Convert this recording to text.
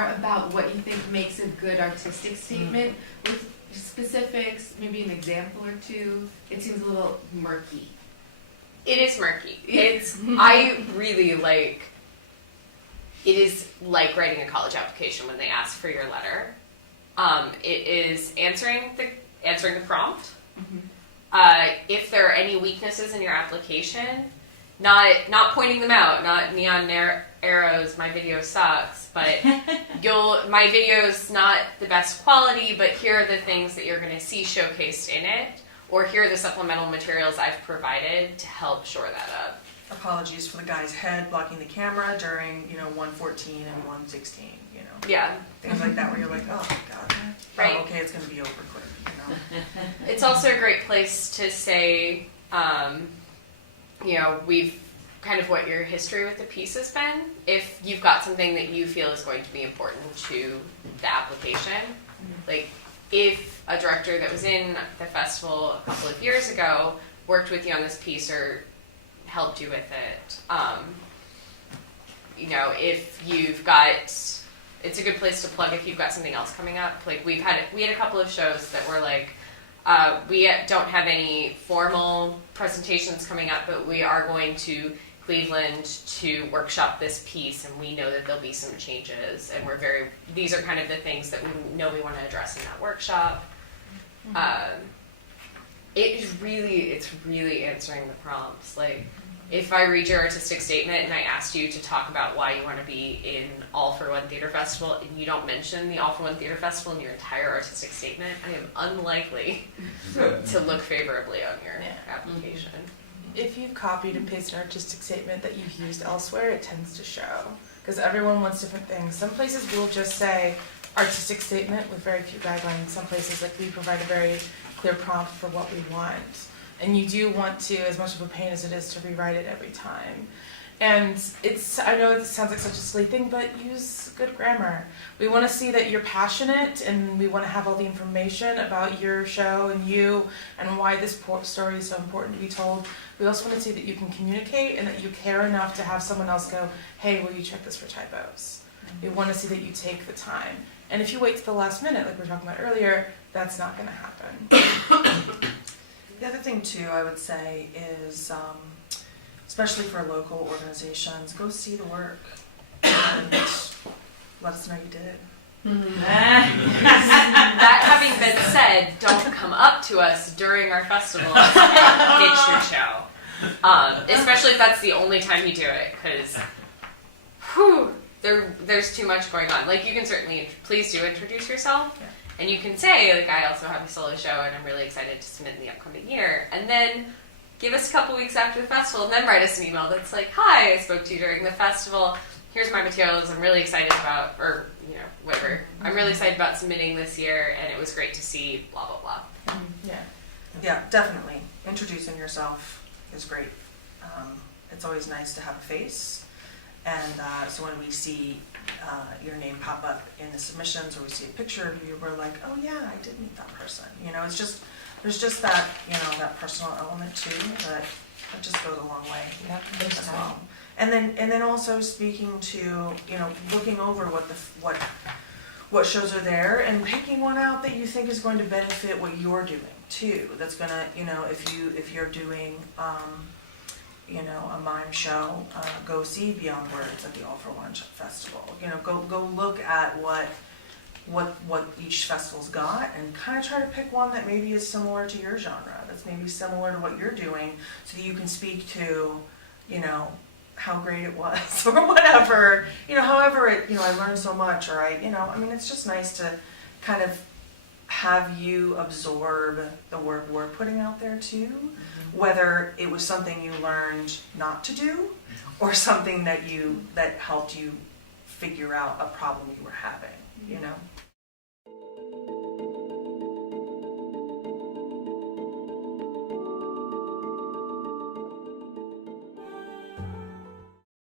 more about what you think makes a good artistic statement with specifics, maybe an example or two. It seems a little murky. It is murky. I really like, it is like writing a college application when they ask for your letter. It is answering the prompt. If there are any weaknesses in your application, not pointing them out, not neon arrows, my video sucks, but my video's not the best quality, but here are the things that you're going to see showcased in it, or here are the supplemental materials I've provided to help shore that up. Apologies for the guy's head blocking the camera during, 114 and 116, Yeah. Things like that where you're like, oh God. Right. Oh, okay, it's going to be over quick, It's also a great place to say, we've kind of what your history with the piece has been. If you've got something that you feel is going to be important to the application, like if a director that was in the festival a couple of years ago worked with you on this piece or helped you with it, if you've got, it's a good place to plug if you've got something else coming up. Like we had a couple of shows that were like, we don't have any formal presentations coming up, but we are going to Cleveland to workshop this piece, and we know that there'll be some changes, and these are kind of the things that we know we want to address in that workshop. It's really answering the prompts. Like, if I read your artistic statement and I asked you to talk about why you want to be in All for One Theater Festival, and you don't mention the All for One Theater Festival in your entire artistic statement, I am unlikely to look favorably on your application. If you've copied and pasted an artistic statement that you've used elsewhere, it tends to show. Because everyone wants different things. Some places will just say artistic statement with very few guidelines. Some places, like, we provide a very clear prompt for what we want. And you do want to, as much of a pain as it is to rewrite it every time. And I know it sounds like such a silly thing, but use good grammar. We want to see that you're passionate, and we want to have all the information about your show and you and why this story is so important to be told. We also want to see that you can communicate and that you care enough to have someone else go, hey, will you check this for typos? We want to see that you take the time. And if you wait to the last minute, like we were talking about earlier, that's not going to happen. The other thing, too, I would say is, especially for local organizations, go see the work and let us know you did. That having been said, don't come up to us during our festival and pitch your show. Especially if that's the only time you do it, because there's too much going on. Like, you can certainly, please do introduce yourself. Yeah. And you can say, like, I also have a solo show and I'm really excited to submit in the upcoming year. And then give us a couple weeks after the festival and then write us an email that's like, hi, I spoke to you during the festival. Here's my materials I'm really excited about, or, whatever. I'm really excited about submitting this year, and it was great to see blah, blah, blah. Yeah, definitely. Introducing yourself is great. It's always nice to have a face. And so when we see your name pop up in the submissions, or we see a picture of you, we're like, oh yeah, I did meet that person. It's just, there's just that, that personal element too, that just goes a long way as well. And then also speaking to, looking over what shows are there and picking one out that you think is going to benefit what you're doing too. That's gonna, if you're doing, a mime show, go see Beyond Words at the All for One Festival. Go look at what each festival's got and kind of try to pick one that maybe is similar to your genre, that's maybe similar to what you're doing, so that you can speak to, how great it was or whatever, however it, I learned so much, or it's just nice to kind of have you absorb the work we're putting out there too, whether it was something you learned not to do or something that helped you figure out a problem you were having,